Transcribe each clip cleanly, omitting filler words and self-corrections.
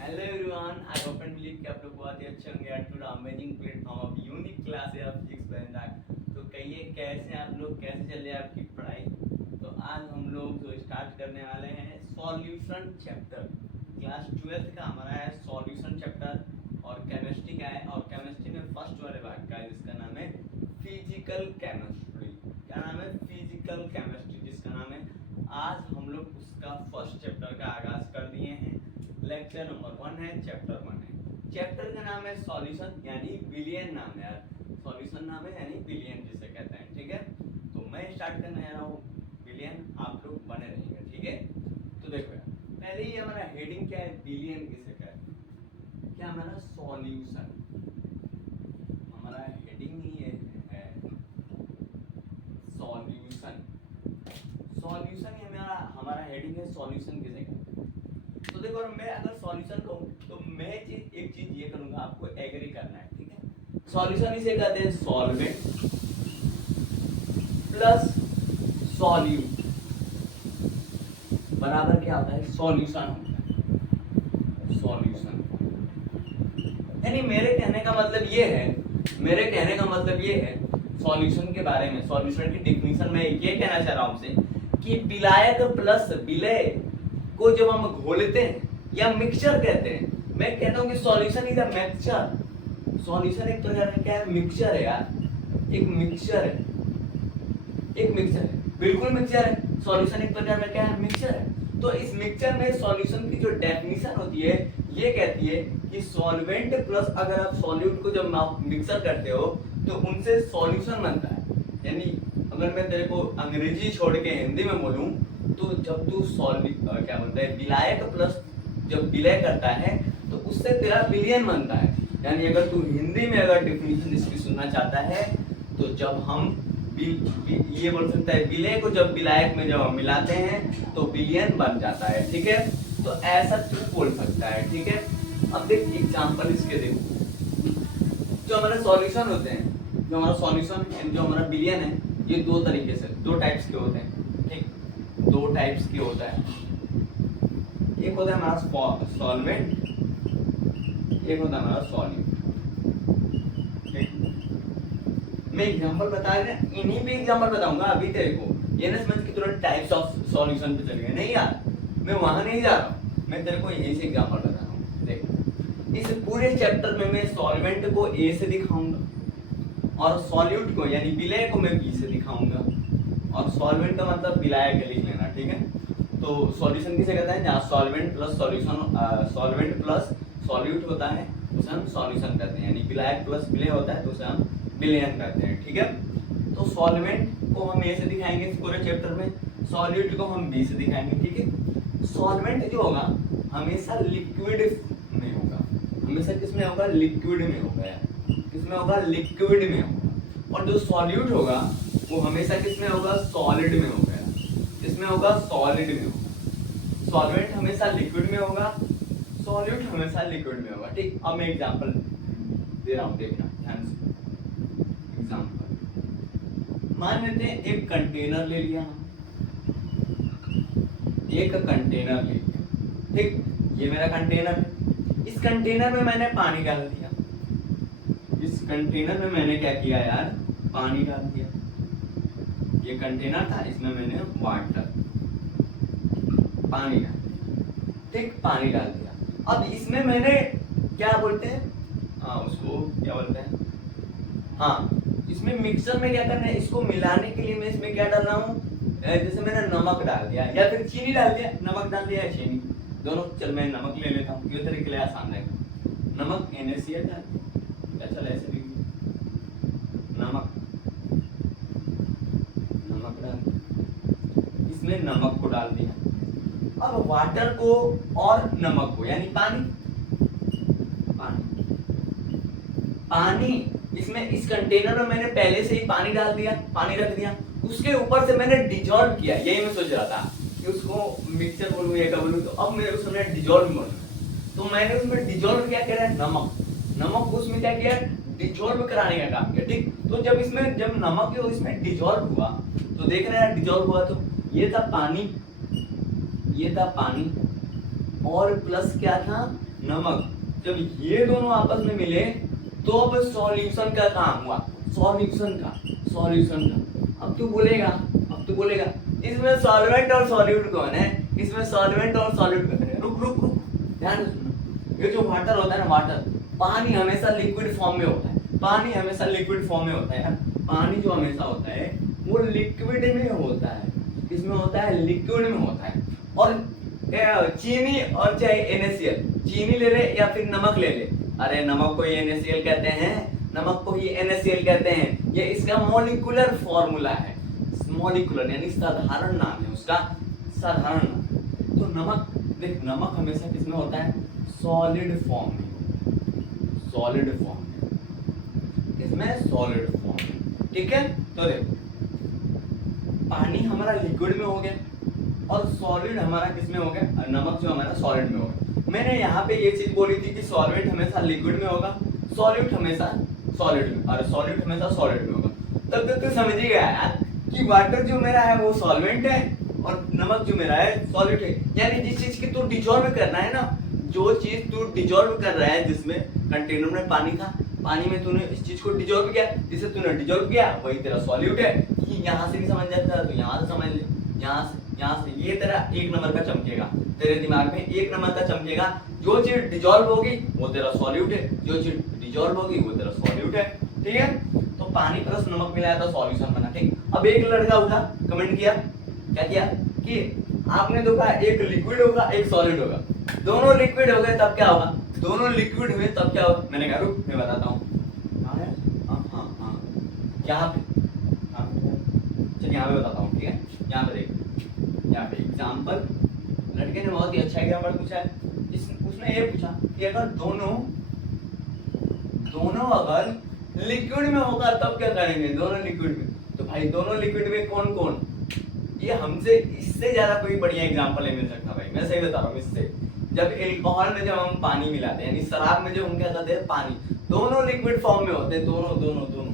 Hello everyone, I hope and believe कि आप लोग बहुत ही अच्छे होंगे at to the amazing platform of unique classes of physics बेंदाक। तो कहिए कैसे आप लोग, कैसे चल रही है आपकी पढ़ाई। तो आज हम लोग जो स्टार्ट करने वाले हैं सॉल्यूशन चैप्टर। क्लास 12 का हमारा है सॉल्यूशन चैप्टर और केमिस्ट्री का है। और केमिस्ट्री में फर्स्ट वाले भाग का है जिसका नाम है फिजिकल केमिस्ट्री। क्या नाम है? फिजिकल केमिस्ट्री, जिसका नाम है। आज हम लोग उसका फर्स्ट चैप्टर का आगाज कर दिए हैं। लेक्चर नंबर 1 है, चैप्टर 1 है। चैप्टर का नाम है सॉल्यूशन, यानी बिलियन नाम है यार। सॉल्यूशन नाम है यानी बिलियन जिसे कहते हैं, ठीक है। तो मैं स्टार्ट करने जा रहा हूँ बिलियन, आप लोग बने रहिएगा, ठीक है। तो देखो यार, पहले ही हमारा हेडिंग क्या है, बिलियन किसे कहते हैं। क्या हमारा सॉल्यूशन, हमारा हेडिंग ही है सॉल्यूशन। सॉल्यूशन ही हमारा हमारा हेडिंग है, सॉल्यूशन किसे कहते हैं। तो देखो, मैं अगर सॉल्यूशन कहूँ तो मैं एक चीज ये करूंगा, आपको एग्री करना है, ठीक है। सॉल्यूशन इसे कहते हैं सॉल्वेंट प्लस सॉल्यूट बराबर क्या होता है, सॉल्यूशन होता है। सॉल्यूशन यानी मेरे कहने का मतलब ये है सॉल्यूशन के बारे में, सॉल्यूशन की डिफिनीशन में ये कहना चाह रहा हूं आपसे कि विलायक प्लस विलय को जब हम घोलते हैं या मिक्सचर कहते हैं। मैं कहता हूं कि solution is a mixture. Solution एक प्रकार का क्या है, मिक्सचर है यार। एक मिक्सचर है, बिल्कुल मिक्सचर है। सॉल्यूशन एक प्रकार का क्या है, मिक्सचर है। तो इस मिक्सचर में सॉल्यूशन की जो डेफिनेशन होती है ये कहती है कि सॉल्वेंट प्लस अगर आप सॉल्यूट को जब आप मिक्सर करते हो तो उनसे सॉल्यूशन बनता है। यानी अगर मैं तेरे को अंग्रेजी छोड़ के हिंदी में बोलूं तो जब तू क्या बोलते हैं, विलायक प्लस जब विलय करता है तो उससे तेरा बिलियन बनता है। यानी अगर तू हिंदी में अगर डेफिनेशन इसकी सुनना चाहता है तो जब हम ये बोल सकता है, विलय को जब विलायक में जब हम मिलाते हैं तो बिलियन बन जाता है, ठीक है। तो ऐसा तू बोल सकता है, ठीक है। अब देख एग्जांपल इसके देखो, जो हमारे सॉल्यूशन होते हैं, जो हमारा सॉल्यूशन जो हमारा बिलियन है, ये दो तरीके से, दो टाइप्स के होते हैं, ठीक। दो टाइप्स के होता है। एक होता है हमारा सॉल्वेंट, एक होता है हमारा सॉल्यूट। मैं एग्जांपल बता रहे हैं, इन्हीं पे एग्जांपल बताऊंगा अभी तेरे को। ये ना समझ कि तुरंत टाइप्स ऑफ सॉल्यूशन पे चल गए, नहीं यार, मैं वहां नहीं जा रहा। मैं तेरे को यही से एग्जांपल बता रहा हूँ। देख, इस पूरे चैप्टर में मैं सॉल्वेंट को ए से दिखाऊंगा और सॉल्यूट को यानी विलय को मैं बी से दिखाऊंगा। और सॉल्वेंट का मतलब विलायक लिख लेना, ठीक है। तो सॉल्यूशन किसे कहते हैं, जहाँ solvent plus solution, solvent plus solute होता है उसे हम सॉल्यूशन कहते हैं। यानी विलायक प्लस विलय होता है तो उसे हम विलयन कहते हैं, ठीक है। तो सॉल्वेंट को हम ए से दिखाएंगे इस पूरे चैप्टर में, सॉल्यूट को हम बी से दिखाएंगे, ठीक है। सॉल्वेंट जो होगा हमेशा लिक्विड में होगा, हमेशा किसमें होगा, लिक्विड में होगा यार। किसमें होगा, लिक्विड में होगा। और जो सॉल्यूट होगा वो हमेशा किसमें होगा, सॉलिड में होगा यार। किसमें होगा, सॉलिड में होगा। सॉल्वेंट हमेशा लिक्विड में होगा, सॉल्यूट हमेशा लिक्विड में होगा, ठीक। अब मैं एग्जांपल दे रहा हूँ, देखना ध्यान से। एग्जांपल मान लेते हैं एक कंटेनर ले लिया, एक कंटेनर ले लिया, ठीक। ये मेरा कंटेनर है, इस कंटेनर में मैंने पानी डाल दिया। इस कंटेनर में मैंने क्या किया यार, पानी डाल दिया। ये कंटेनर था, इसमें मैंने वाटर पानी डाल दिया, ठीक, पानी डाल दिया। अब इसमें मैंने क्या बोलते हैं, उसको क्या बोलते हैं, इसमें मिक्सर में क्या करना है, इसको मिलाने के लिए मैं इसमें क्या डाल रहा हूँ, जैसे मैंने नमक डाल दिया या फिर चीनी डाल दिया, नमक डाल दिया या चीनी दोनों। चल मैं नमक ले लेता हूँ, ये तरीके के लिए आसान रहेगा। नमक NaCl डाल दिया, चल ऐसे भी नमक डाल दिया, इसमें नमक को डाल दिया। अब वाटर को और नमक को यानी पानी इसमें इस कंटेनर में मैंने पहले से ही पानी डाल दिया, पानी रख दिया। उसके ऊपर से मैंने डिजॉल्व किया, यही मैं सोच रहा था कि उसको मिक्सचर बोलूं या क्या बोलूं, तो अब मेरे उसमें डिजॉल्व बोलना। तो मैंने उसमें डिजॉल्व क्या किया, नमक उसमें क्या किया, डिजॉल्व कराने का काम किया, ठीक। तो जब नमक जो इसमें डिजॉल्व हुआ तो देख रहे हैं डिजॉल्व हुआ, तो ये था पानी और प्लस क्या था, नमक, जब ये दोनों आपस में मिले तो अब सॉल्यूशन का काम हुआ, सॉल्यूशन का। अब तू बोलेगा इसमें सॉल्वेंट और सॉल्यूट कौन है, इसमें सॉल्वेंट और सॉल्यूट कौन है? रुक ध्यान से सुनो। ये जो वाटर होता है ना, वाटर, पानी हमेशा लिक्विड फॉर्म में होता है, पानी हमेशा लिक्विड फॉर्म में होता है यार। पानी जो हमेशा होता है वो लिक्विड में होता है, इसमें होता है लिक्विड में होता है। और चीनी और चाहे NaCl, चीनी ले ले या फिर नमक ले ले, अरे नमक को ये NaCl कहते हैं, नमक को ये NaCl कहते हैं, ये इसका मॉलिक्यूलर फॉर्मूला है, मॉलिक्यूलर यानी साधारण नाम है उसका, साधारण नाम। तो नमक देख, नमक हमेशा किसमें होता है? सॉलिड फॉर्म में, सॉलिड फॉर्म में, इसमें सॉलिड फॉर्म में, ठीक है। तो देख, पानी हमारा लिक्विड में हो गया और सॉलिड हमारा किसमें हो गया? नमक जो हमारा सॉलिड में हो गया। मैंने यहाँ पे ये चीज बोली थी कि सॉल्वेंट हमेशा लिक्विड में होगा, सॉल्यूट हमेशा सॉलिड में, और सॉल्यूट हमेशा सॉलिड में होगा। तब तक तो समझ ही गया यार कि वाटर जो मेरा है वो सॉल्वेंट है और नमक जो मेरा है सॉलिड है। यानी जिस चीज की तू डिजॉल्व करना है ना, जो चीज तू डिजॉल्व कर रहा है, जिसमें कंटेनर में पानी था, पानी में तूने इस चीज को डिजॉल्व किया, जिसे तूने डिजॉल्व किया वही तेरा सॉल्यूट है। यहाँ से भी समझ जाता है तो यहाँ से समझ ले, यहाँ से ये तेरा 1 नंबर का चमकेगा, तेरे दिमाग में 1 नंबर का चमकेगा। जो चीज डिजॉल्व होगी वो तेरा सॉल्यूट है, जो चीज डिजॉल्व होगी वो तेरा सॉल्यूट है, ठीक है। तो पानी प्लस नमक मिलाया तो सॉल्यूशन बना, ठीक। अब एक लड़का उठा, कमेंट किया, क्या किया कि आपने तो कहा एक लिक्विड होगा एक सॉलिड होगा, दोनों लिक्विड हो गए तब क्या होगा? दोनों लिक्विड हुए तब क्या होगा? मैंने कहा रुक मैं बताता हूँ। यहाँ पे चल यहाँ पे बताता हूँ, ठीक है। यहाँ पे देख, यहाँ पे एग्जाम्पल, लड़के ने बहुत ही अच्छा एग्जाम्पल पूछा है। उसने ये पूछा कि अगर दोनों अगर लिक्विड में होगा तब क्या करेंगे? दोनों लिक्विड में, तो भाई दोनों लिक्विड में कौन कौन? ये हमसे इससे ज्यादा कोई बढ़िया एग्जाम्पल नहीं मिल सकता भाई, मैं सही बता रहा हूँ। इससे जब एल्कोहल में जब हम पानी मिलाते हैं, यानी शराब में जब हम क्या करते हैं पानी, दोनों लिक्विड फॉर्म में होते हैं, दोनों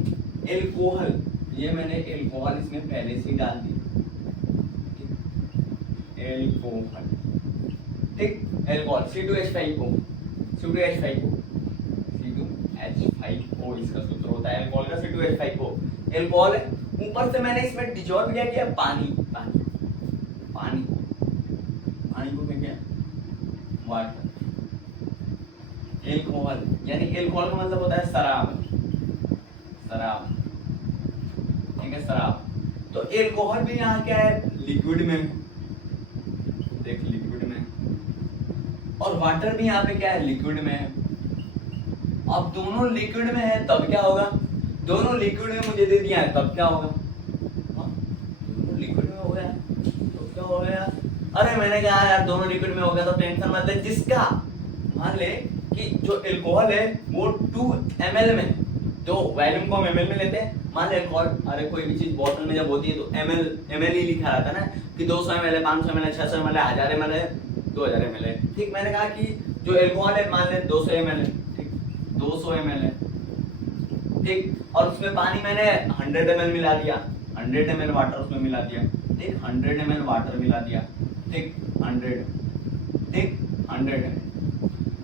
एल्कोहल, ये मैंने एल्कोहल इसमें पहले से ही डाल दी, एल्कोहल, ठीक। एल्कोहल C2H5O, C2H5O इसका सूत्र होता है एल्कोहल का, C2H5O एल्कोहल है। ऊपर से मैंने इसमें डिजॉल्व किया पानी को क्या किया? वाटर। एल्कोहल यानी एल्कोहल का मतलब होता है शराब, ठीक है, शराब। तो एल्कोहल भी यहाँ क्या है? लिक्विड में, देख लिक्विड में, और वाटर भी यहाँ पे क्या है? लिक्विड में है। अब दोनों लिक्विड में है तब क्या होगा? दोनों लिक्विड में मुझे दे दिया है तब क्या होगा? दोनों लिक्विड में हो गया तो क्या हो गया? अरे मैंने कहा यार दोनों लिक्विड में हो गया तो टेंशन मत ले। जिसका मान ले कि जो एल्कोहल है वो 2 ml में, जो वॉल्यूम को हम ml में लेते हैं, मान ले एल्कोहल, अरे कोई भी चीज बोतल में जब होती है तो ml ही लिखा रहता है ना, कि 200 ml है, 500 ml है, 600 ml है, 1000 ml है, 2000 ml है, ठीक। मैंने कहा कि जो एल्कोहल है मान ले 200 ml है, ठीक, 200 ml है, ठीक। और उसमें पानी मैंने 100 ml मिला दिया, 100 ml वाटर उसमें मिला दिया, ठीक, 100 ml वाटर मिला दिया, ठीक, 100 ml।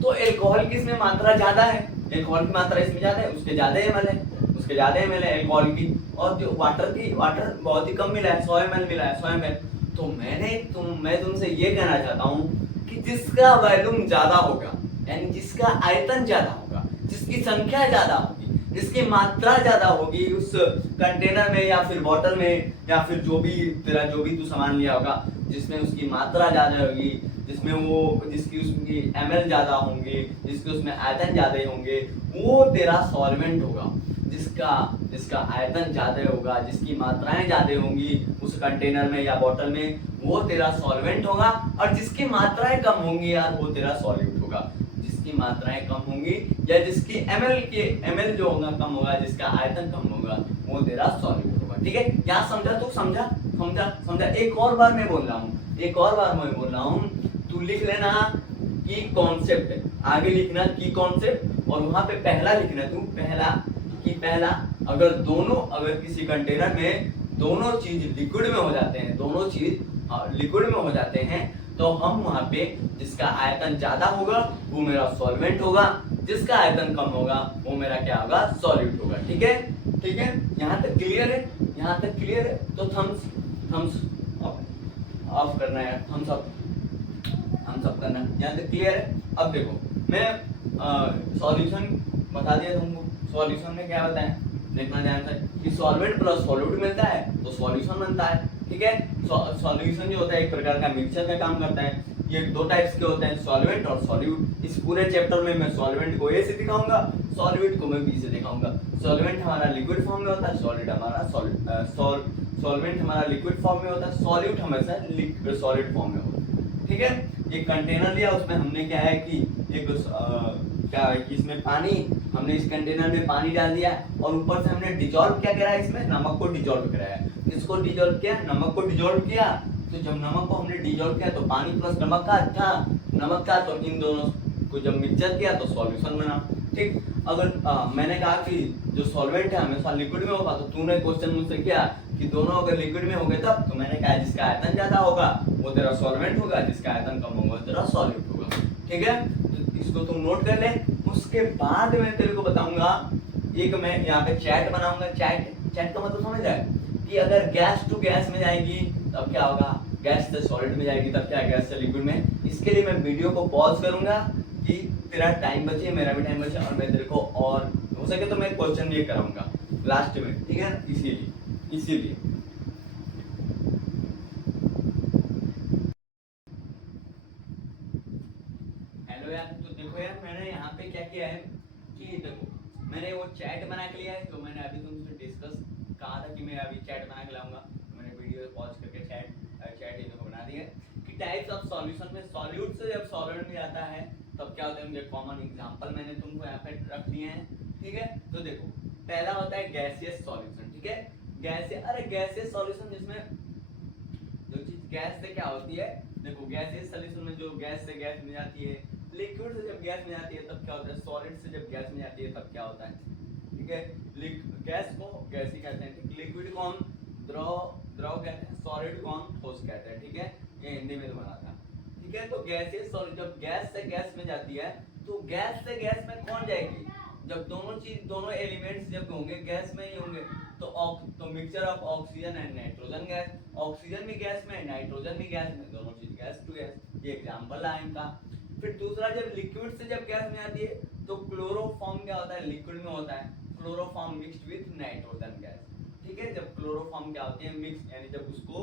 तो एल्कोहल की इसमें मात्रा ज्यादा है, एल्कोहल की मात्रा इसमें ज्यादा है, उसके ज्यादा ml है, उसके ज्यादा ml है एल्कोहल की, और जो वाटर बहुत ही कम मिला है, 100 ml मिला है, 100 ml। तो मैं तुमसे ये कहना चाहता हूँ कि जिसका वॉल्यूम ज्यादा होगा, यानी जिसका आयतन ज्यादा होगा, जिसकी संख्या ज्यादा होगी, जिसकी मात्रा ज्यादा होगी उस कंटेनर में या फिर बोतल में या फिर जो भी तू सामान लिया होगा, जिसमें उसकी मात्रा ज्यादा होगी, जिसमें जिसकी उसकी ml ज्यादा होंगे, जिसके उसमें आयतन ज्यादा होंगे, वो तेरा सॉल्वेंट होगा। जिसका आयतन ज्यादा होगा, जिसकी मात्राएं ज्यादा होंगी उस कंटेनर में या बोतल में, वो तेरा सॉल्वेंट होगा। और जिसकी मात्राएं कम होंगी यार वो तेरा सॉल्यूट होगा। जिसकी मात्राएं कम होंगी या जिसकी ml जो होगा कम होगा, जिसका आयतन कम होगा, वो तेरा सॉल्यूट होगा, ठीक है। यहाँ समझा तू? समझा। एक और बार मैं बोल रहा हूँ, तू लिख लेना की कॉन्सेप्ट, आगे लिखना की कॉन्सेप्ट, और वहां पे पहला लिखना तू, पहला अगर किसी कंटेनर में दोनों चीज लिक्विड में हो जाते हैं, तो हम वहां पे जिसका आयतन ज्यादा होगा वो मेरा सॉल्वेंट होगा, जिसका आयतन कम होगा वो मेरा क्या होगा, सॉल्यूट होगा। ठीक है, ठीक है, यहाँ तक क्लियर है, यहाँ तक क्लियर है। तो थम्स थम्स ऑफ करना है, थम्स अप करना, यहाँ तक क्लियर है। अब देखो मैं सॉल्यूशन बता दिया तुमको, सॉल्यूशन में क्या बताएं, देखना ध्यान से कि सॉल्वेंट प्लस सॉल्यूट मिलता है तो सॉल्यूशन बनता है। ठीक है, सॉल्यूशन जो होता है एक प्रकार का मिक्सचर का काम करता है। ये दो टाइप्स के होते हैं, सॉल्वेंट और सॉल्यूट। इस पूरे चैप्टर में मैं सॉल्वेंट को ए से दिखाऊंगा, सॉल्यूट को मैं बी से दिखाऊंगा। सॉल्वेंट हमारा लिक्विड फॉर्म में होता है, सॉलिड हमारा सॉल्वेंट हमारा लिक्विड फॉर्म में होता है, सॉल्यूट हमेशा सॉलिड फॉर्म में होता है। ठीक है, एक कंटेनर लिया, उसमें हमने क्या है कि एक क्या है कि इसमें पानी, हमने इस कंटेनर में पानी डाल दिया और ऊपर से हमने डिजोल्व क्या करा है, इसमें नमक को डिजोल्व कराया है। किसको डिजोल्व किया, नमक को डिजोल्व किया। तो जब नमक को हमने डिजोल्व किया तो पानी प्लस नमक था, तो इन दोनों को जब मिक्सचर किया तो सॉल्यूशन बना। ठीक, अगर मैंने कहा कि जो सॉल्वेंट है हमेशा लिक्विड में होगा, तो तूने क्वेश्चन मुझसे किया कि दोनों अगर लिक्विड में हो गए तब, तो मैंने कहा जिसका आयतन ज्यादा होगा वो तेरा सॉल्वेंट होगा, जिसका आयतन कम होगा वो तेरा सॉल्यूट होगा। ठीक है, तो इसको तुम नोट कर ले। उसके बाद मैं तेरे को बताऊंगा, एक मैं यहाँ पे चैट बनाऊंगा। चैट का मतलब समझ आए कि अगर गैस टू गैस में जाएगी तब क्या होगा, गैस से सॉलिड में जाएगी तब क्या, गैस से लिक्विड में। इसके लिए मैं वीडियो को पॉज करूंगा कि तेरा टाइम बचे, मेरा भी टाइम बचे, और मैं तेरे को और हो सके तो मैं क्वेश्चन ये कराऊंगा लास्ट में। ठीक है, इसीलिए हेलो यार, तो देखो यार मैंने यहाँ पे क्या किया है कि देखो मैंने वो चैट बना के लिया है। तो मैंने अभी तुमसे डिस्कस कहा था कि मैं अभी चैट बना के लाऊंगा, तो मैंने वीडियो पॉज करके चैट ये देखो बना दिया कि टाइप्स ऑफ सॉल्यूशन में सॉल्यूट से जब सॉल्वेंट में आता है तब क्या होता है, मुझे कॉमन एग्जांपल मैंने तुमको यहाँ पे रख दिए हैं। ठीक है, तो देखो पहला होता है गैसियस सॉल्यूशन। ठीक है, गैसियस सॉल्यूशन जिसमें जो चीज गैस से क्या होती है, देखो गैसियस सॉल्यूशन में जो गैस से गैस में जाती है, लिक्विड से जब गैस में जाती है तब क्या होता है, सॉलिड से जब गैस में जाती है तब क्या होता है। ठीक है, गैस को गैस ही कहते हैं, ठीक, लिक्विड को हम द्रव कहते हैं, सॉलिड को हम ठोस कहते हैं। ठीक है, ये हिंदी में तो बना था। ठीक है, तो गैसियस सॉल्यूशन जब गैस से गैस में जाती है तो गैस से गैस में कौन जाएगी, जब दोनों एलिमेंट्स जब होंगे गैस में ही होंगे तो mixture of oxygen and nitrogen gas, oxygen भी गैस में, नाइट्रोजन भी गैस में, दोनों चीज गैस टू गैस। ये एग्जांपल है इनका। फिर दूसरा, जब लिक्विड से जब गैस में आती है तो क्लोरोफॉर्म क्या होता है, लिक्विड में होता है, chloroform mixed with nitrogen gas. ठीक है, जब क्लोरोफॉर्म क्या होती है, मिक्स, यानी जब उसको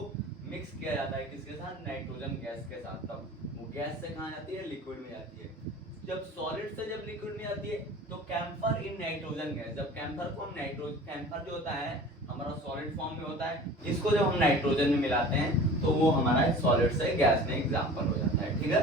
मिक्स किया जाता है किसके साथ, नाइट्रोजन गैस के साथ, तब वो गैस से कहाँ जाती है, लिक्विड में जाती है। जब सॉलिड से जब लिक्विड में आती है तो कैम्फर इन नाइट्रोजन गैस, जब कैम्फर को हम कैम्फर जो होता है हमारा सॉलिड फॉर्म में होता है, इसको जब हम नाइट्रोजन में मिलाते हैं तो वो हमारा सॉलिड से गैस में एग्जांपल हो जाता है। ठीक है,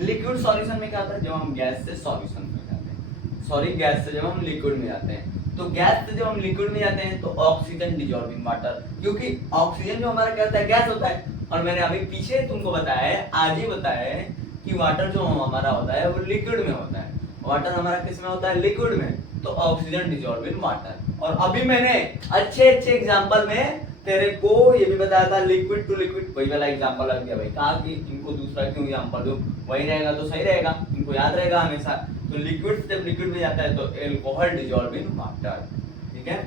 लिक्विड सॉल्यूशन में क्या होता है, जब हम गैस से सॉल्यूशन में जाते हैं, सॉरी गैस से जब हम लिक्विड में जाते हैं, तो गैस से जब हम लिक्विड में जाते हैं तो ऑक्सीजन डिजॉल्विंग वाटर, क्योंकि ऑक्सीजन जो हमारा क्या होता है, गैस होता है। और मैंने अभी पीछे तुमको बताया है, आज ही बताया है कि वाटर जो हमारा होता है वो लिक्विड में होता है। वाटर हमारा किस में होता है, लिक्विड में, तो ऑक्सीजन डिजॉल्व इन वाटर। और अभी मैंने अच्छे एग्जांपल में तेरे को ये भी बताया था, लिक्विड टू लिक्विड, वही वाला एग्जांपल रख दिया भाई, कहा कि इनको दूसरा क्यों एग्जांपल दूं, वही रहेगा तो सही रहेगा, इनको याद रहेगा हमेशा। तो लिक्विड जब लिक्विड में जाता है तो एल्कोहल डिजॉल्व इन वाटर। ठीक है,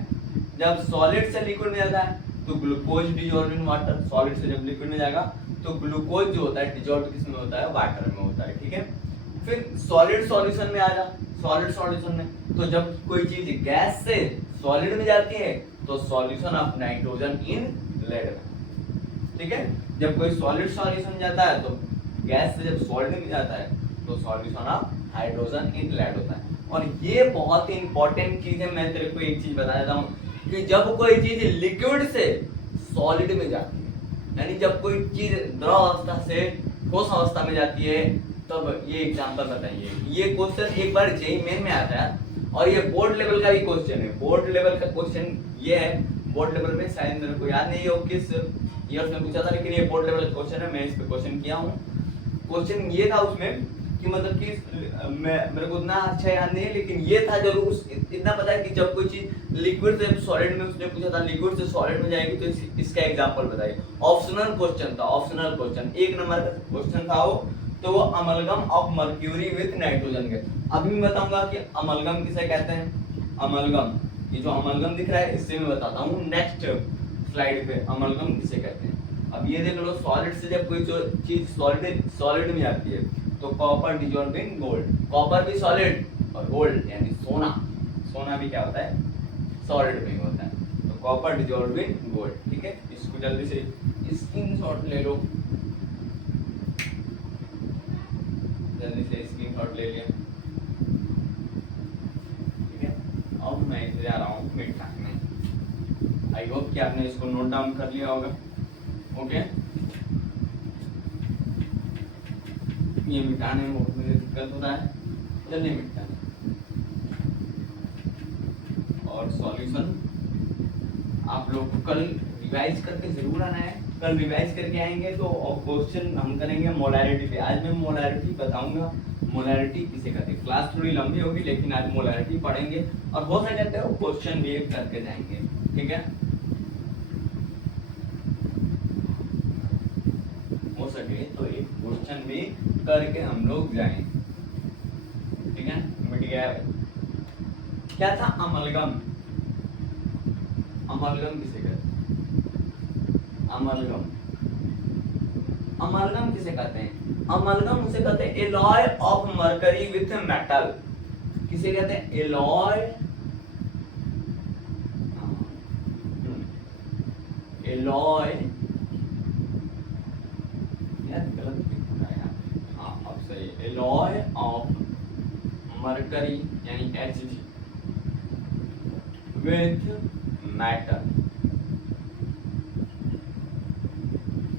जब सॉलिड से लिक्विड में जाता है तो glucose dissolve in water, solid से जब लिक्विड में जाएगा तो ग्लूकोज जो होता है डिजॉल्व किस में होता है, वाटर में होता है। ठीक है, फिर सॉलिड सॉल्यूशन में आ जा, सॉलिड सॉल्यूशन में तो जब कोई चीज गैस से सॉलिड में जाती है तो solution of nitrogen in lead में। ठीक है, जब कोई सॉलिड सॉल्यूशन जाता है तो गैस से जब सॉलिड में जाता है तो solution of hydrogen in lead होता है। और ये बहुत ही इंपॉर्टेंट चीज है, मैं तेरे को एक चीज बता देता हूँ कि जब कोई चीज लिक्विड से सॉलिड में जाती है, यानी जब कोई चीज द्रव अवस्था से ठोस अवस्था में जाती है, तब ये एग्जांपल बताइए। ये क्वेश्चन एक बार जेईई मेन में आता है और ये बोर्ड लेवल का भी क्वेश्चन है। बोर्ड लेवल का क्वेश्चन ये है, बोर्ड लेवल में शायद मेरे को याद नहीं हो किस ईयर में पूछा था, लेकिन ये बोर्ड लेवल का क्वेश्चन है, मैं इस पे क्वेश्चन किया हूँ। क्वेश्चन ये था उसमें कि मतलब कि मेरे को उतना अच्छा याद नहीं है, लेकिन ये था जरूर इतना पता है कि जब कोई चीज लिक्विड से सॉलिड में, उसने पूछा था लिक्विड से सॉलिड में जाएगी तो इसका एग्जांपल बताइए। ऑप्शनल क्वेश्चन था, ऑप्शनल क्वेश्चन, 1 नंबर का क्वेश्चन था वो। तो वो amalgam of mercury with nitrogen के। अभी मैं बताऊंगा कि अमलगम किसे कहते हैं। अमलगम, ये जो अमलगम दिख रहा है इससे मैं बताता हूँ नेक्स्ट स्लाइड पे अमलगम किसे कहते हैं। अब ये देख लो, सॉलिड से जब कोई जो चीज सॉलिड में आती है तो copper dissolve in gold, copper भी सॉलिड और गोल्ड यानी सोना, सोना भी क्या होता है, सॉलिड में होता है। तो कॉपर डिजॉल्व इन गोल्ड, ठीक है। इसको जल्दी से स्क्रीनशॉट ले लो, जल्दी से स्क्रीनशॉट ले लिया, ठीक है। अब मैं जा रहा हूँ मिड टर्म में। आई होप कि आपने इसको नोट डाउन कर लिया होगा। ओके, ये मिटाने में बहुत मुझे दिक्कत होता है, जल्दी मिटता है। और सॉल्यूशन आप लोग को कल रिवाइज करके जरूर आना है। कल रिवाइज करके आएंगे तो क्वेश्चन हम करेंगे मोलैरिटी पे। आज मैं मोलैरिटी बताऊंगा, मोलैरिटी किसे कहते हैं। क्लास थोड़ी लंबी होगी लेकिन आज मोलैरिटी पढ़ेंगे और हो सकता है क्वेश्चन भी एक करके जाएंगे, ठीक है। हो सके तो एक क्वेश्चन भी करके हम लोग जाएं, ठीक है। मिट गया क्या था, अमलगम। अमलगम किसे कहते हैं, अमलगम, अमलगम किसे कहते हैं। अमलगम उसे कहते हैं alloy of mercury with metal. किसे कहते हैं, एलॉय, एलॉय, यार गलत लिखा है यहाँ, हाँ अब सही, एलॉय ऑफ मरकरी यानी Hg विथ मेटल,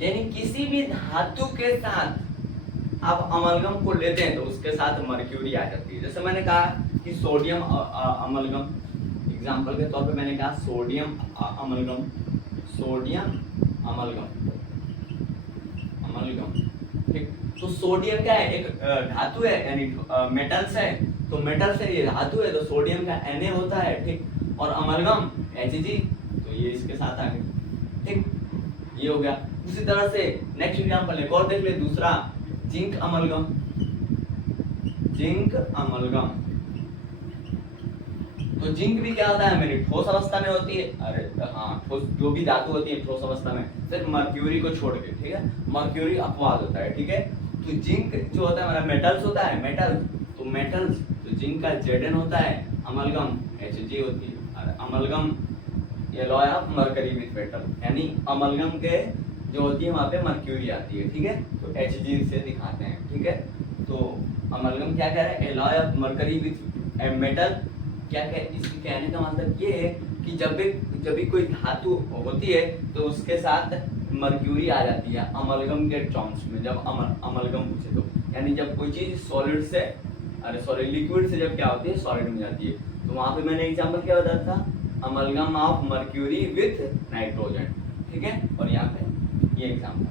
यानी किसी भी धातु के साथ आप अमलगम को लेते हैं तो उसके साथ मर्क्यूरी आ जाती है। जैसे मैंने कहा कि सोडियम अमलगम, एग्जांपल के तौर पे मैंने कहा sodium amalgam, sodium amalgam, amalgam, ठीक। तो सोडियम क्या है, एक धातु है यानी मेटल्स है, तो मेटल से ये धातु है तो सोडियम का Na होता है, ठीक। और अमलगम Hg, तो ये इसके साथ आ गया, ठीक। ये हो गया। उसी तरह से नेक्स्ट एग्जांपल एक और देख ले, दूसरा जिंक अमलगम, जिंक अमलगम। तो जिंक भी क्या होता है, मेरी ठोस अवस्था में होती है, अरे हाँ ठोस जो भी धातु होती है ठोस अवस्था में, सिर्फ मर्क्यूरी को छोड़ के, ठीक है। मर्क्यूरी अपवाद होता है, ठीक है। तो जिंक जो होता है हमारा मेटल्स होता है, मेटल, तो मेटल्स, तो जिंक का Zn होता है, अमलगम Hg होती है। और amalgam alloy of mercury with metal, यानी अमलगम के जो होती है वहां पे मर्क्यूरी आती है, ठीक है। तो Hg से दिखाते हैं, ठीक है। तो अमलगम क्या कह रहा है, alloy of mercury with metal, क्या कह, इसके कहने का मतलब ये है कि जब भी कोई धातु होती है तो उसके साथ मर्क्यूरी आ जाती है अमलगम के टर्म्स में, जब अमलगम पूछे तो, यानी जब कोई चीज सॉलिड से, अरे सॉरी लिक्विड से जब क्या होती है, सॉलिड में जाती है। तो वहां पे मैंने एग्जांपल क्या बताया था, amalgam of mercury with nitrogen, ठीक है। और यहाँ पे ये एग्जांपल,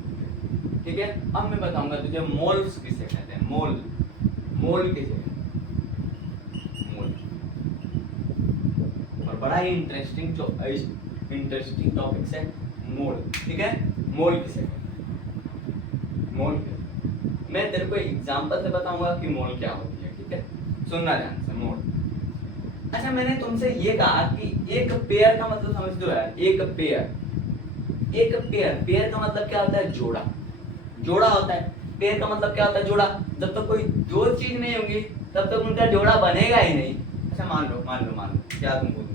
ठीक है। अब मैं बताऊंगा तुझे मोल्स किसे कहते हैं, मोल, मोल किसे कहते हैं, मोल। और बड़ा ही इंटरेस्टिंग टॉपिक्स है मोल, ठीक है। मोल किसे कहते हैं, मोल किसे, मैं तेरे को एग्जांपल से बताऊंगा कि मोल क्या होती है, ठीक है। सुनना ध्यान से, मोल। अच्छा मैंने तुमसे ये कहा कि एक पेयर का मतलब समझ दो यार, एक पेयर, एक पेयर, पेयर का मतलब क्या होता है, जोड़ा, जोड़ा होता है। पेयर का मतलब क्या होता है, जोड़ा। जब तक कोई दो चीज नहीं होगी तब तक उनका जोड़ा बनेगा ही नहीं। अच्छा मान लो क्या तुम बोल,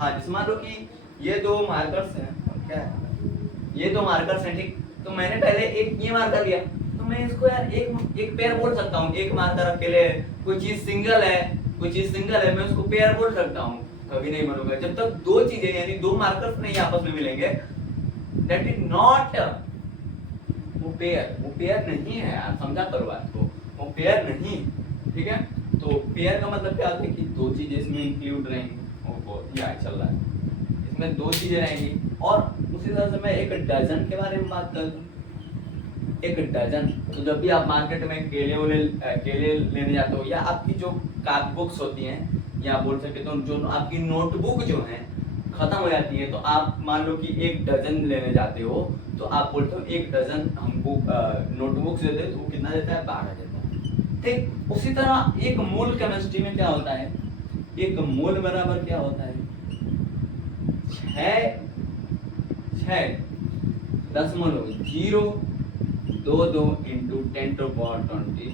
हाँ जैसे मान लो कि ये दो मार्कर्स हैं, क्या है, ये दो मार्कर्स हैं, ठीक। तो मैंने पहले एक ये मार्कर लिया, तो मैं इसको यार एक पेयर बोल सकता हूँ। एक मार्कर अकेले, कोई चीज सिंगल है, कोई चीज सिंगल है, मैं उसको पेयर बोल सकता हूँ, कभी नहीं बनूंगा। जब तक दो चीजें यानी दो मार्कर्स नहीं आपस में मिलेंगे, दैट इज नॉट वो पेयर नहीं है यार, समझा करो बात को, वो पेयर नहीं, ठीक है। तो पेयर का मतलब क्या होता है कि दो चीजें इसमें इंक्लूड रहेंगी, या चल रहा है इसमें दो चीजें रहेंगी। और उसी तरह से मैं एक डजन के बारे में बात कर दूं, एक डजन। तो जब भी आप मार्केट में केले लेने जाते हो, या आपकी जो कार्ड बुक्स होती हैं, या बोल सकते तो जो आपकी नोटबुक जो है खत्म हो जाती है, तो आप मान लो कि एक डजन लेने जाते हो, तो आप बोलते हो एक डजन हमको नोटबुक्स देते हैं, तो वो कितना देता है? 12 देता है। ठीक उसी तरह एक मोल केमिस्ट्री में क्या होता है? एक मोल बराबर क्या होता है? 6.022 इंटू 10⁻23।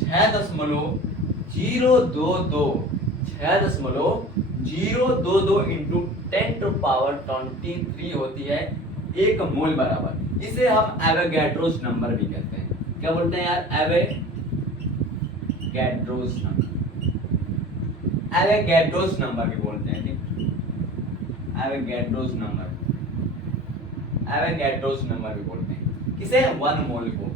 6.022 इंटू 10⁻23 होती है एक मोल बराबर। इसे हम एवोगैड्रोस नंबर भी कहते हैं। क्या बोलते हैं यार? एवोगैड्रोस नंबर, एवोगैड्रोस नंबर भी बोलते हैं। ठीक, एवोगैड्रोस नंबर, एवोगैड्रोस नंबर भी बोलते हैं किसे? 1 मोल को।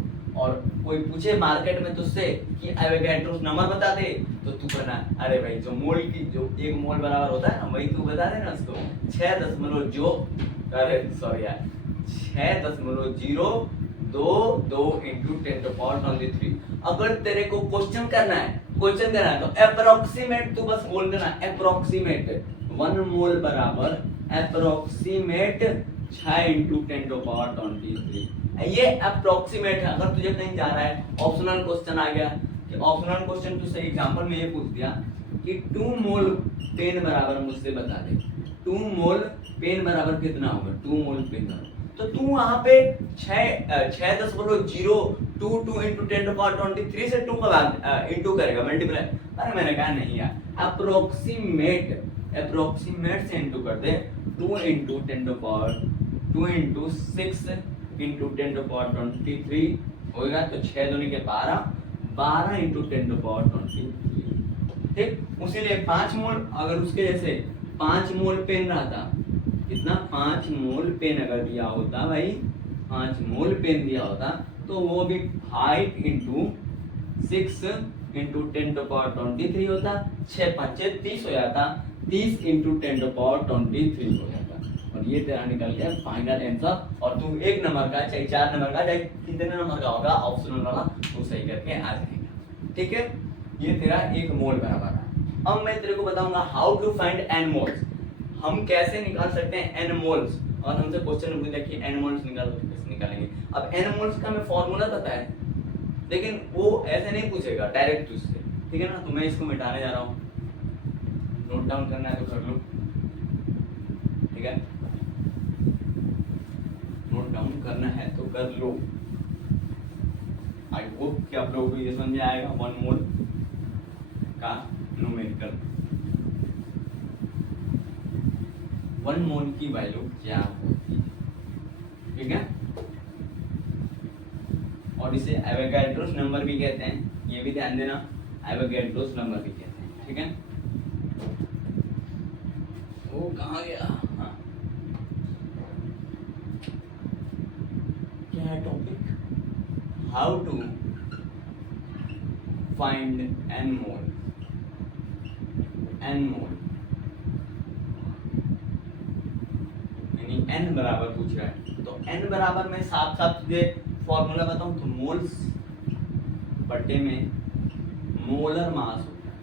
और कोई पूछे मार्केट में तुझसे कि एवोगैड्रोस नंबर बता दे, तो तू कहना अरे भाई जो मोल की जो एक मोल बराबर होता है ना, वही तू बता देना उसको। 6.022 इंटू 10⁻23। अगर तेरे को क्वेश्चन करना है तो अप्रोक्सीमेट तू बस बोल देना, अप्रोक्सीमेट 1 मोल बराबर अप्रोक्सीमेट 6 इंटू 10⁻23। ये अप्रोक्सीमेट है। अगर तुझे कहीं जा रहा है, ऑप्शनल क्वेश्चन आ गया कि ऑप्शनल क्वेश्चन तुझसे एग्जांपल में ये पूछ दिया कि 2 मोल पेन बराबर मुझसे बता दे, 2 मोल पेन बराबर कितना होगा? 2 मोल पेन बराबर, तो तू वहां पे 6.022 इंटू 10⁻23 से 2 का इंटू करेगा, मल्टीप्लाई। अरे मैंने कहा नहीं यार, अप्रोक्सीमेट से इंटू कर दे। 2 इंटू 6 इंटू 10⁻23 होगा, तो 6 दूनी के 12, 12 इंटू 10⁻23। ठीक, उसी लिए 5 मोल, अगर उसके जैसे 5 मोल पेन रहता, कितना? 5 मोल पेन अगर दिया होता भाई, 5 मोल पेन दिया होता, तो वो भी 5 इंटू 6 इंटू 10⁻23 होता। 6 5 30 हो जाता, 30 इंटू 10⁻23 हो जाता। और ये तेरा निकल गया फाइनल आंसर। और तू 1 नंबर का, चाहे 4 नंबर का, चाहे कितने नंबर का होगा ऑप्शनल वाला, तू सही करके आ जाएगा। ठीक है, ये तेरा एक मोल बराबर है। अब मैं तेरे को बताऊंगा how to find n moles. हम कैसे निकाल सकते हैं एन मोल्स। और हमसे क्वेश्चन पूछ दिया कि एन मोल्स निकालो, तो कैसे निकालेंगे? अब एन मोल्स का हमें फॉर्मूला पता है, लेकिन वो ऐसे नहीं पूछेगा डायरेक्ट तुझसे। ठीक है ना, तो मैं इसको मिटाने जा रहा हूँ। नोट डाउन करना है तो कर लो। ठीक है, नोट डाउन करना है तो कर लो। आई होप कि आप लोगों को ये समझ में आएगा 1 मोल का न्यूमेरिकल। 1 मोल की वैल्यू क्या होती है? ठीक है, और इसे एवोगैड्रोस नंबर भी कहते हैं, ये भी ध्यान देना, एवोगैड्रोस नंबर भी कहते हैं। ठीक है, वो कहाँ गया? हाँ, क्या है topic? How to find N mole. N mole यानी एन बराबर पूछ रहा है, तो एन बराबर में साफ साफ तुझे फॉर्मूला बताऊं तो मोल्स बटे में मोलर मास होता है।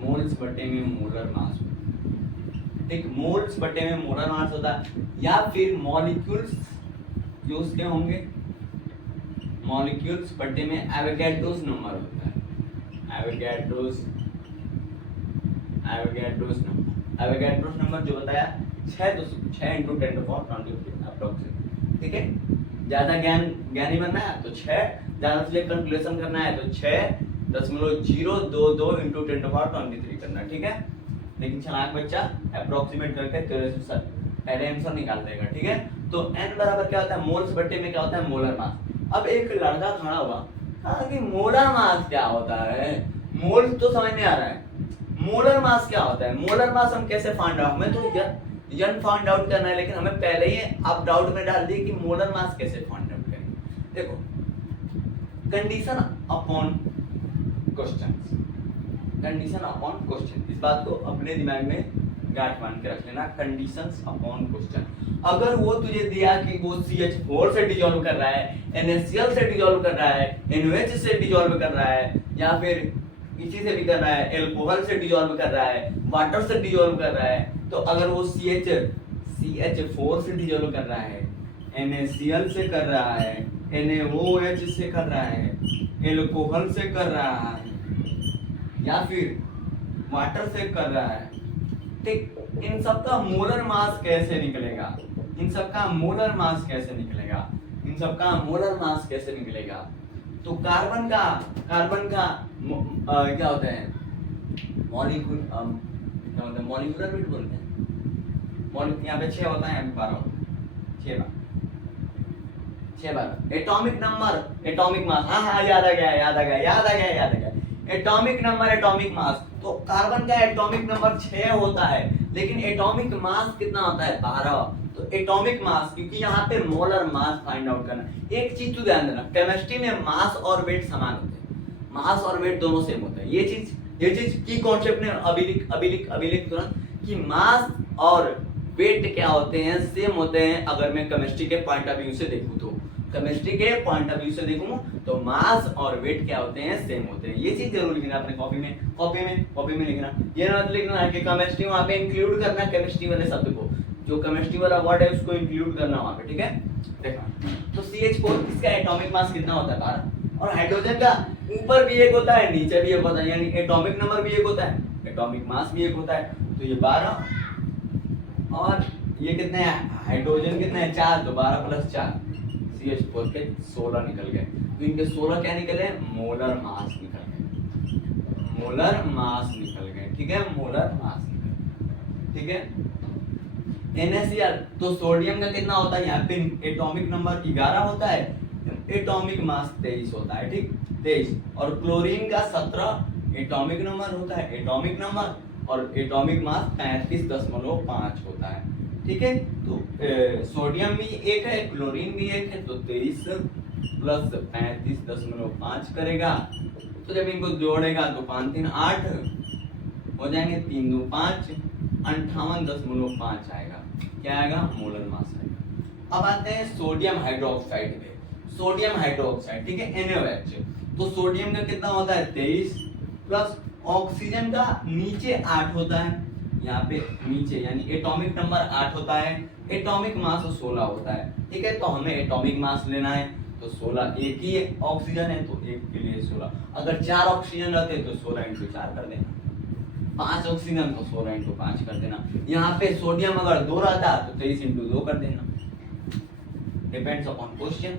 मोल्स बटे में मोलर मास होता है। ठीक, मोल्स बटे में मोलर मास होता है, या फिर मॉलिक्यूल्स जो उसके होंगे, मॉलिक्यूल्स बटे में एवोगैड्रोस नंबर होता है। एवोगैड्रोस नंबर जो बताया 6 इंटू 10⁻23 अप्रोक्सीमेट। ठीक है, ज्यादा ज्ञानी बनना है तो 6, ज्यादा तुझे कैलकुलेशन करना है तो 6.022 इंटू 10⁻23 करना। ठीक है, लेकिन चालाक बच्चा अप्रोक्सीमेट करके तेरे से पहले आंसर निकाल देगा। ठीक है, तो n बराबर क्या होता है? मोल्स बटे में क्या होता है? Molar mass. अब एक लड़का खड़ा हुआ, कहा कि मोलर मास क्या होता है? मोल्स तो समझ में आ रहा है, मोलर मास क्या होता है? मोलर मास हम कैसे फाइंड आउट? हमें तो यन फाइंड आउट करना है, लेकिन हमें पहले ही आप डाउट में डाल दिए कि मोलर मास कैसे फाइंड आउट करेंगे। देखो, condition upon question, condition upon question, इस बात को अपने दिमाग में गांठ बांध के रख लेना, कंडीशंस अपॉन क्वेश्चन। अगर वो तुझे दिया कि वो CH4 से डिसॉल्व कर रहा है, NaCl से डिसॉल्व कर रहा है, NaOH से डिसॉल्व कर रहा है, या फिर इसी से भी कर रहा है, एल्कोहल से डिसॉल्व कर रहा है, वाटर से डिसॉल्व कर रहा है, तो अगर वो CH4 से डिसॉल्व कर रहा है, NaCl से कर रहा है, NaOH से कर रहा है, एल्कोहल से कर रहा है, या फिर वाटर से कर रहा है, ठीक, इन सब का मोलर मास कैसे निकलेगा? इन सब का मोलर मास कैसे निकलेगा? इन सब का मोलर मास कैसे निकलेगा? तो कार्बन का क्या होता है? मॉलिक्यूलर वेट बोलते हैं। यहाँ पे 6 होता है, यहाँ पे 12 होता है। 6 12 एटॉमिक नंबर, एटॉमिक मास, हाँ याद आ गया। एटॉमिक नंबर, एटॉमिक मास, तो कार्बन का एटॉमिक नंबर 6 होता है, लेकिन एटॉमिक मास कितना होता है? 12। तो एटॉमिक मास, क्योंकि यहाँ पे मोलर मास फाइंड आउट करना। एक चीज तो ध्यान देना, केमिस्ट्री में मास और वेट समान होते हैं, मास और वेट दोनों सेम होते हैं। ये चीज की कॉन्सेप्ट ने अभिलिख तुरंत कि मास और वेट क्या होते हैं? सेम होते हैं। अगर मैं केमिस्ट्री के पॉइंट ऑफ व्यू से देखूं तो तो मास और वेट क्या होते हैं? सेम होते हैं। ये चीज जरूर लिखना अपने कॉपी में लिखना। ये ना लिखना है कि केमिस्ट्री वहां पे इंक्लूड करना केमिस्ट्री वाले शब्द को, जो केमिस्ट्री वाला वर्ड है उसको इंक्लूड करना वहां पे, ठीक है? देखो, तो CH4 इसका एटॉमिक मास कितना होता है? 12। और हाइड्रोजन का ऊपर भी एक होता है, नीचे भी एक होता है, यानी एटॉमिक नंबर भी एक होता है, एटॉमिक मास भी एक होता है। तो ये 12 और ये कितने हैं? हाइड्रोजन कितने हैं? 4, तो 12 + 4 CH4 के 16 निकल गए। तो इनके 16 क्या निकले? मोलर मास निकल गए, ठीक है? मोलर मास निकल, ठीक है? NaCl, तो सोडियम का कितना होता है? यहाँ पे एटॉमिक नंबर 11 होता है, एटॉमिक मास 23 होता है, ठीक? 23। और क्लोरीन का 17 एटॉमिक नंबर होता है, एटॉमिक नंबर, और एटॉमिक मास 35.5 होता है, ठीक है? तो सोडियम भी एक है, क्लोरीन भी एक है, तो 23 + 35.5 करेगा। तो जब इनको जोड़ेगा तो 5 3 8 हो जाएंगे, 3 2 5 58.5 आएगा। क्या आएगा? मोलर मास आएगा। अब आते हैं सोडियम हाइड्रोक्साइड पे। सोडियम हाइड्रोक्साइड, ठीक है? NaOH। तो सोडियम का कितना होता है? 23 प्लस ऑक्सीजन का नीचे 8 होता है, यहाँ पे नीचे, यानी एटॉमिक नंबर 8 होता है, एटॉमिक मास 16 होता है, ठीक है? तो हमें एटॉमिक मास लेना है, तो 16 एक ही ऑक्सीजन है, तो एक के लिए 16। अगर 4 ऑक्सीजन रहते तो 16 × 4 कर देना, 5 ऑक्सीजन तो 16 × 5 कर देना। यहाँ पे सोडियम अगर 2 रहता तो 23 × 2 कर देना, डिपेंड्स अपॉन क्वेश्चन,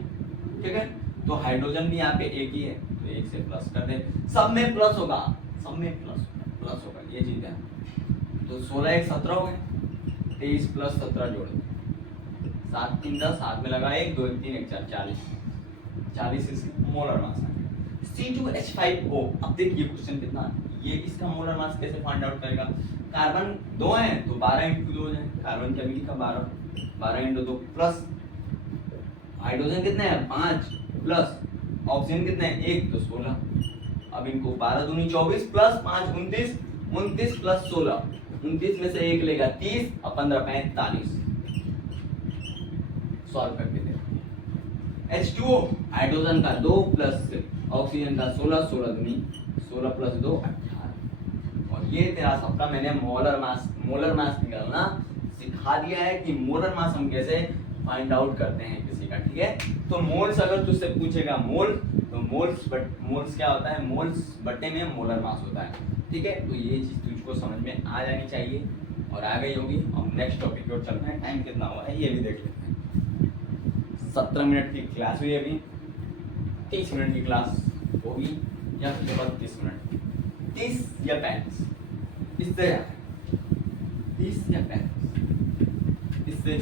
ठीक है? तो हाइड्रोजन भी यहाँ पे एक ही है, तो 1 से प्लस कर दे। सब में प्लस होगा, ये चीज है। तो 16 1 17 हो गए, 23 + 17 जोड़ दे, 7 3 10, हाथ में लगा 1 2 3 1 4 40 इसकी मोलर मास आ गया। C2H5O। अब देखिए क्वेश्चन कितना, ये इसका मोलर मास कैसे फाइंड आउट करेगा? कार्बन 2 है तो 12 × 2 हो जाए, कार्बन क्या भी लिखा 12 × 2 प्लस हाइड्रोजन कितने हैं? 5 प्लस ऑक्सीजन कितने हैं? 1, तो 16। अब इनको 12 दूनी 24 प्लस 5 29, 29 + 16, 29 में से 1 लेगा 30 और 15 45। सॉल्व करके देखते हैं। H2O, हाइड्रोजन का 2 प्लस ऑक्सीजन का 16, 16 दूनी 16 + 2 18। और ये तेरा सबका मैंने मोलर मास निकालना सिखा दिया है कि मोलर मास हम कैसे फाइंड आउट करते हैं किसी का, ठीक है? तो मोल्स अगर तुझसे पूछेगा मोल, तो मोल्स क्या होता है? मोल्स बटे में मोलर मास होता है, ठीक है? तो ये चीज तुझको समझ में आ जानी चाहिए और आ गई होगी। अब नेक्स्ट टॉपिक की ओर चलते हैं। टाइम कितना हुआ है ये भी देख लेते हैं। 17 मिनट की क्लास हुई अभी, 30 मिनट की क्लास होगी या फिर 32 मिनट, 30 या 35, इससे 30 या 35, इससे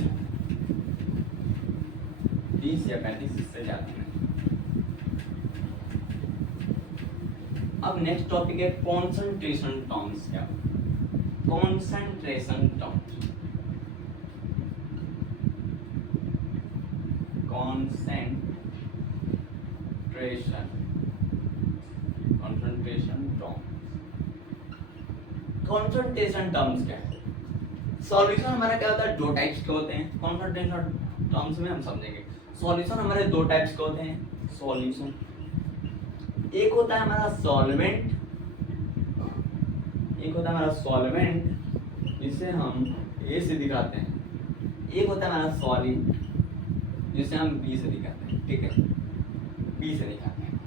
30 या 35, इससे ज्यादा नहीं। अब नेक्स्ट टॉपिक है कॉन्सेंट्रेशन टर्म्स। क्या कॉन्सेंट्रेशन टर्म्स? कंसंट्रेशन टर्म्स क्या है? सॉल्यूशन हमारा क्या होता है, दो टाइप्स के होते हैं, कौन सा टर्म्स में हम समझेंगे। सॉल्यूशन हमारे दो टाइप्स के होते हैं। सॉल्यूशन एक होता है हमारा सॉल्वेंट, एक होता है हमारा सॉल्वेंट जिसे हम ए से दिखाते हैं, एक होता है हमारा सॉलिड जिसे हम बी से दिखाते हैं, ठीक है, बी से दिखाते हैं।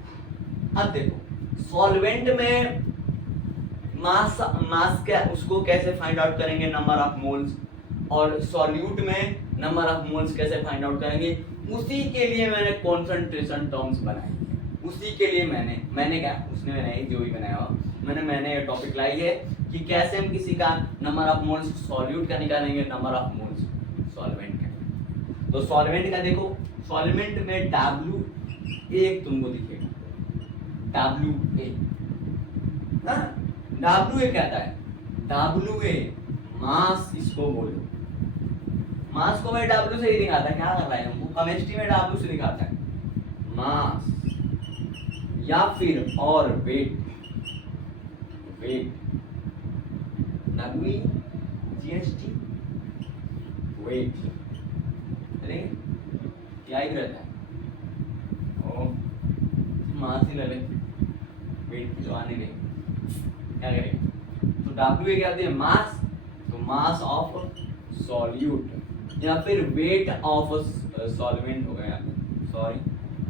अब देखो सॉल्वेंट में मास क्या, उसको कैसे फाइंड आउट करेंगे, नंबर ऑफ मोल्स, और सॉल्यूट में नंबर ऑफ मोल्स कैसे फाइंड आउट करेंगे, उसी के लिए मैंने कॉन्सेंट्रेशन टर्म्स बनाई है। उसी के लिए मैंने क्या, उसने बनाई, जो भी बनाया हो, मैंने ये टॉपिक लाई है कि कैसे हम किसी का नंबर ऑफ मोल्स सॉल्यूट का निकालेंगे, नंबर ऑफ मोल्स सॉल्वेंट का। तो सॉल्वेंट का देखो, सॉल्वेंट में W एक तुमको दिखेगा, WA, WA कहता है, WA मास, इसको बोलो मास को मैं W से ही दिखाता है, क्या कर रहा है हमको, केमिस्ट्री में W से दिखाता है, मास या फिर और वेट, WGST वेट, चलेंगे क्या ही रहता है, ओ मास ही ले ले, वेट जो आने नहीं, क्या करेंगे, तो W क्या होती है, मास, तो मास ऑफ सॉल्यूट या फिर वेट ऑफ सॉल्वेंट हो गया, सॉरी,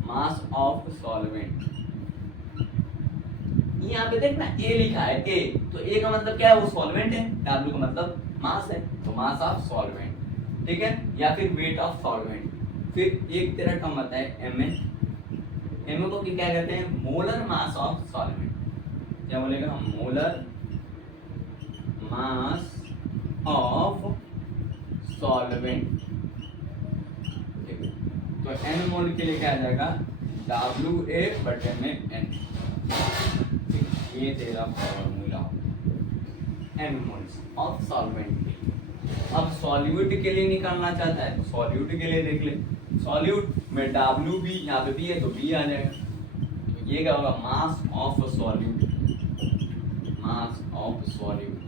मास ऑफ सॉल्वेंट। यहाँ पे देखना ए लिखा है, ए, तो ए का मतलब क्या है, वो सॉल्वेंट है, W का मतलब मास है, तो मास ऑफ सॉल्वेंट, ठीक है, या फिर वेट ऑफ सॉल्वेंट। फिर एक तेरा टर्म आता है MA, MA को क्या कहते हैं, मोलर मास ऑफ सॉल्वेंट, क्या बोलेगा हम, मोलर मास ऑफ सॉल्वेंट, ठीक है, तो N मोल के लिए क्या आ जाएगा, WA/N, ये तेरा formula M moles of solvent. अब सॉल्यूट के लिए निकालना चाहता है, तो सॉल्यूट के लिए देख ले, सॉल्यूट में WB यहाँ पे B है तो B आ जाएगा, तो ये क्या होगा, mass of solute, mass of solute.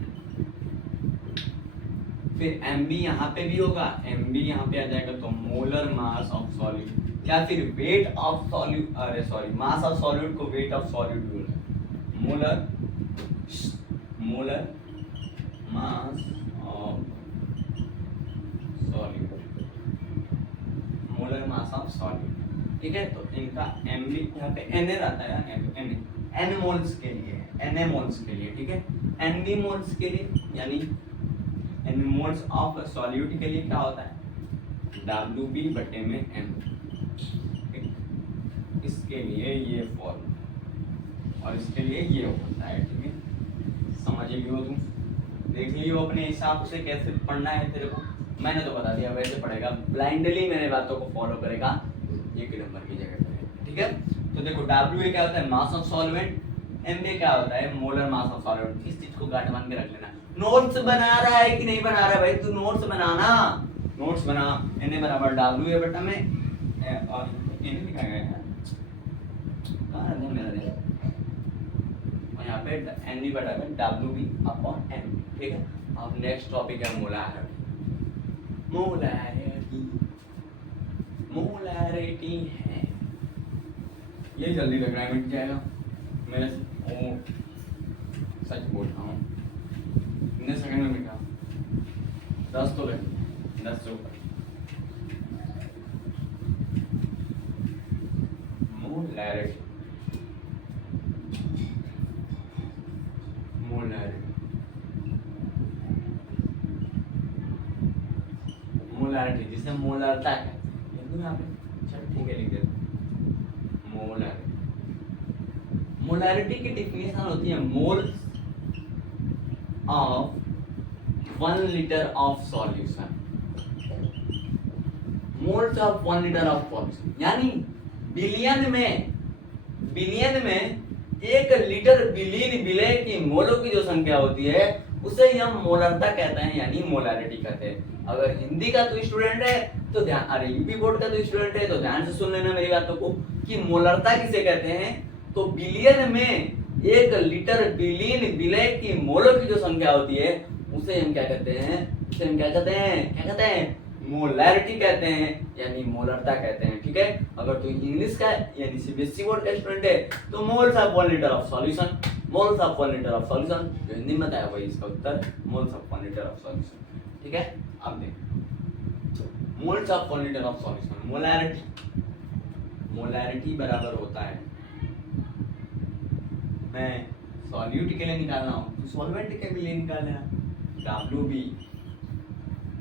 फिर MB यहाँ पे भी होगा, MB यहाँ पे आ जाएगा, तो मोलर मास ऑफ सॉल्यूट, या फिर वेट ऑफ सॉल्यूट, अरे सॉरी, मास ऑफ सॉल्यूट को वेट ऑफ सॉल्यूट बोलते हैं, molar mass of solute, molar mass of solute, ठीक है। तो इनका MB यहाँ पे Na रहता है, N मोल्स के लिए, Na मोल्स के लिए, ठीक है, NB मोल्स के लिए, यानी N मोल्स ऑफ सॉल्यूट के लिए क्या होता है, WB/M, इसके लिए ये फॉर्मूला और इसके लिए ये होता है, ठीक है, समझ लियो तुम, देख लियो अपने हिसाब से कैसे पढ़ना है तेरे को, मैंने तो बता दिया, वैसे पढ़ेगा, ब्लाइंडली मेरे बातों को फॉलो करेगा, एक नंबर की जगह पर, ठीक है। तो देखो WA क्या होता है, मास ऑफ सॉल्वेंट, MA क्या होता है, मोलर मास ऑफ सॉल्वेंट। इस चीज को गांठ बांध के रख लेना। नोट्स बना रहा है कि नहीं बना रहा है भाई, तू नोट्स बनाना, नोट्स बना। Na बराबर WA बटा में, और इन्हें लिखा गया है, कहाँ है मेरा देखो, और यहाँ पे NB बटा में WB अपॉन M, ठीक है। अब नेक्स्ट टॉपिक है मोलैरिटी। मोलैरिटी है, ये जल्दी लग रहा है मिट जाएगा मेरे से, ओ सच बोल रहा हूँ, कितने सेकंड में मिटा, 10 तो लगे, 10 से ऊपर। मोलैरिटी, मोलैरिटी जिसे मोलरता कहते हैं, यहाँ पे, चल ठीक है, लिख देते मोलैरिटी। मोलैरिटी की डेफिनेशन होती है, moles of 1 litre of solution, moles of 1 litre of solution, यानी बिलियन में 1 लीटर बिलियन विलय की मोलों की जो संख्या होती है उसे हम मोलरता कहते हैं, यानी मोलैरिटी कहते हैं। अगर हिंदी का तो स्टूडेंट है तो ध्यान, अरे यूपी बोर्ड का तो स्टूडेंट है तो ध्यान से सुन लेना मेरी बातों को, कि मोलरता किसे कहते हैं, तो बिलियन में 1 लीटर बिलियन विलय की मोलों की जो संख्या होती है उसे हम क्या कहते हैं, उसे हम क्या कहते हैं मोलैरिटी कहते हैं, यानी मोलरता कहते हैं। ठीक है, अगर तू इंग्लिश का यानी सीबीएसई बोर्ड का स्टूडेंट है तो moles of 1 litre of solution, moles of 1 litre of solution, जो हिंदी में बताया वही इसका उत्तर, moles of 1 litre of solution. ठीक है, अब देख moles of 1 litre of solution, molarity, molarity बराबर होता है, मैं सॉल्यूट के लिए निकाल रहा हूँ, सॉल्वेंट के लिए निकाल लेना, डब्ल्यू बी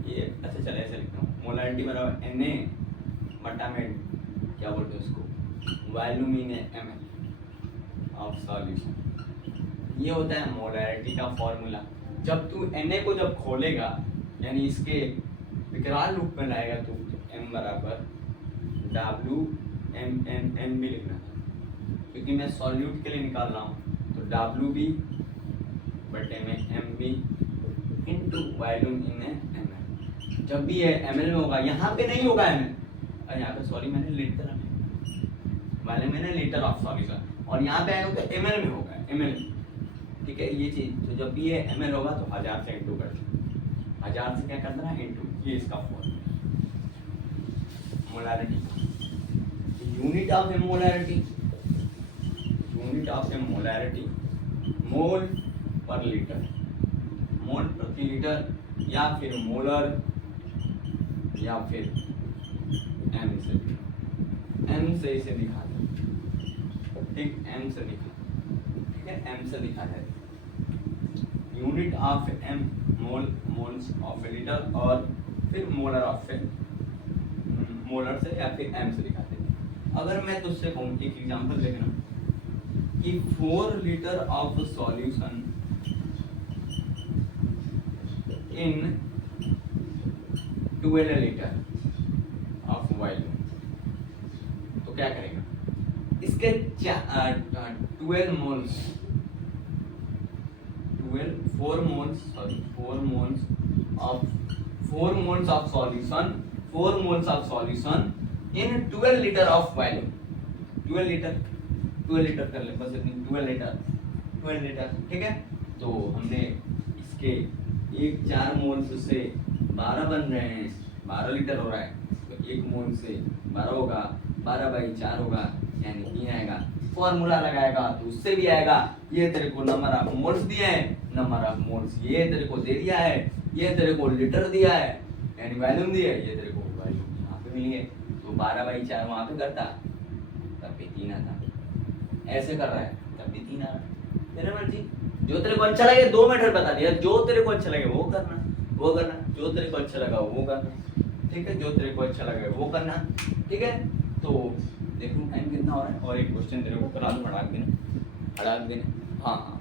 ये अच्छा चले ऐसे लिखता हूँ, मोलैरिटी बराबर Na बटा में क्या बोलते हैं उसको, volume in ml of solution. ये होता है मोलैरिटी का फॉर्मूला। जब तू Na को जब खोलेगा यानी इसके विकराल रूप में लाएगा तो m बराबर W m n n भी लिखना था, क्योंकि मैं सॉल्यूट के लिए निकाल रहा हूँ तो W भी बटे में m भी इंटू वॉल्यूम इन ml। जब भी ये ml में होगा, यहाँ पे नहीं होगा ml, और यहाँ पे सॉरी मैंने लीटर वाले मैंने लीटर ऑफ सॉल्यूशन, और यहाँ पे आएगा तो ml में होगा, ml। ठीक है, ये चीज तो जब भी ये ml होगा तो 1000 से इंटू कर, 1000 से क्या करना है इंटू, ये इसका formula molarity. Unit of molarity, unit of molarity mole पर लीटर, मोल प्रति लीटर, या फिर मोलर, या फिर एम से इसे दिखा दे, ठीक, एम से दिखा, ठीक है, एम से दिखा जाए unit of M mole, moles of a litre, और फिर मोलर ऑफ ए, मोलर से या फिर एम से दिखाते हैं। अगर मैं तुझसे कहूँ एक एग्जांपल देखना कि 4 litre of solution in 12 litre of volume, तो क्या करेगा, इसके 12 moles, 4 moles of solution, 4 moles of solution in 12 litre of volume, 12 litre कर ले बस इतनी, 12 लीटर। ठीक है, तो हमने इसके 4 मोल्स से 12 बन रहे हैं, 12 लीटर हो रहा है, तो 1 मोल से 12 होगा, 12/4 होगा, यानी 3 आएगा। फॉर्मूला लगाएगा तो उससे भी आएगा, ये तेरे को नंबर ऑफ मोल्स दिया है, नंबर ऑफ मोल्स ये तेरे को दे दिया है, ये तेरे को लीटर दिया है यानी वॉल्यूम दिया है, ये तेरे को वॉल्यूम यहाँ पे मिली है, तो 12/4 वहाँ पे करता तब भी 3 आता, ऐसे कर रहा है तब भी 3 आ रहा है, तेरे मर्जी, जो तेरे को अच्छा लगे। 2 मेथड बता दिया, जो तेरे को अच्छा लगे वो करना, जो तेरे को अच्छा लगा वो करना। ठीक है, जो तेरे को अच्छा लगे वो करना। ठीक है, तो देखो टाइम कितना हो रहा है, और एक क्वेश्चन तेरे को करा दूं, हटा देना। हाँ हाँ